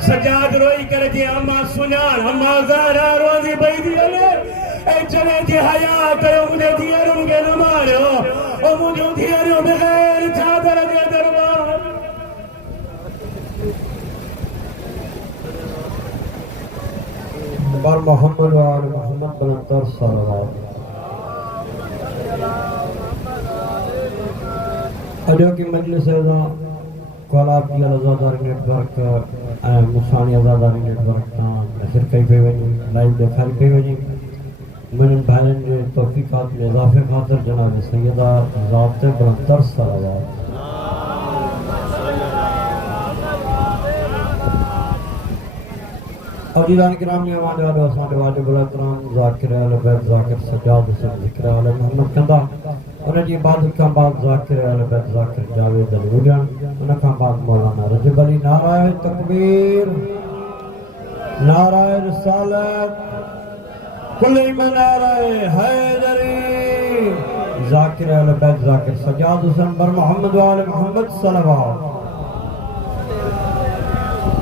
سجاد روئی کر جی اما سنان اما زہرا روزی بیدی علی اے چلے جی حیات ہے مجھے دیاروں کے نمارے ہو او مجھے دیاروں بغیر چادر دے دربار بار محمد و آل محمد بلندر صلوات اجو کی مجلس ازا کوالابی الازاداری نیٹورک مسانی ازاداری نیٹورک تاں نشر کئی پہ ونی لائیو دیکھاری پہ ونی من بھائن جو توفیقات میں اضافے خاطر جناب سیدہ ذات بلندر صلوات اور جیران کرام نے ہمارے والے وسان واجب الاکرام ذاکر اہل بیت ذاکر سجاد حسین ذکر اہل محمد کندہ انہیں جی عبادت کا بعد ذاکر اہل بیت ذاکر جاوید علی وجان انہیں کا بعد مولانا رجب علی نعرہ تکبیر نعرہ رسالت کلی میں نعرہ حیدری ذاکر اہل بیت ذاکر سجاد حسین بر محمد و آل محمد صلوات